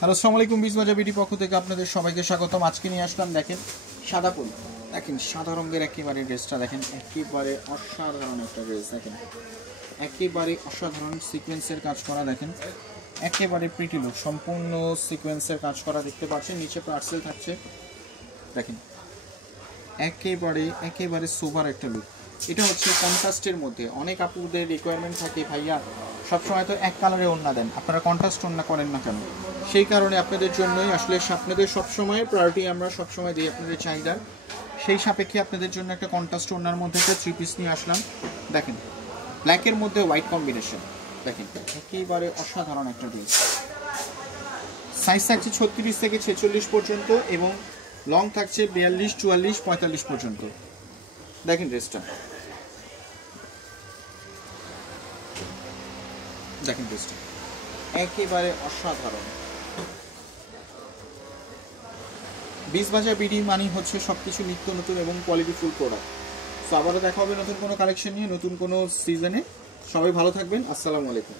Hello, আসসালামু আলাইকুম। বিজবাজার BD পক্ষ থেকে আপনাদের সবাইকে স্বাগতম। আজকে নিয়ে আসলাম, দেখেন সাদা ফুল, দেখেন সাদা রঙের একেবারে ড্রেসটা দেখেন, একেবারে অসাধারণ একটা ড্রেস। দেখেন একেবারে অসাধারণ সিকোয়েন্সের কাজ করা, দেখেন একেবারে প্রিটি লুক, সম্পূর্ণ সিকোয়েন্সের কাজ করা দেখতে পাচ্ছেন। নিচে পার্সেল থাকছে, দেখেন একেবারে সোবার একটা লুক। এটা হচ্ছে কন্ট্রাস্টের মধ্যে। অনেক আপুদের রিকোয়ারমেন্ট থাকে, ভাইয়া সবসময় তো এক কালারে ওড়না দেন, আপনারা কন্ট্রাস্ট ওড়না করেন না কেন? সেই কারণে আপনাদের জন্যই আসলে আপনাদের সবসময় প্রায়োরিটি আমরা সবসময় দিই আপনাদের চাহিদার। সেই সাপেক্ষে আপনাদের জন্য একটা কন্ট্রাস্ট ওড়নার মধ্যে একটা 3 পিস নিয়ে আসলাম। দেখেন ব্ল্যাকের মধ্যে হোয়াইট কম্বিনেশন, দেখেন একেবারে অসাধারণ একটা ড্রেস। সাইজ থাকছে 36 থেকে 46 পর্যন্ত এবং লং থাকছে 42, 44, 45 পর্যন্ত। দেখেন ড্রেসটা, দেখেন ড্রেসটা একেবারে অসাধারণ। বিজবাজার বিডি মানি হচ্ছে সবকিছু নিত্য নতুন এবং কোয়ালিটিফুল প্রোডাক্ট। তো আবারও দেখা হবে নতুন কোনো কালেকশন নিয়ে, নতুন কোনো সিজনে। সবাই ভালো থাকবেন। আসসালামু আলাইকুম।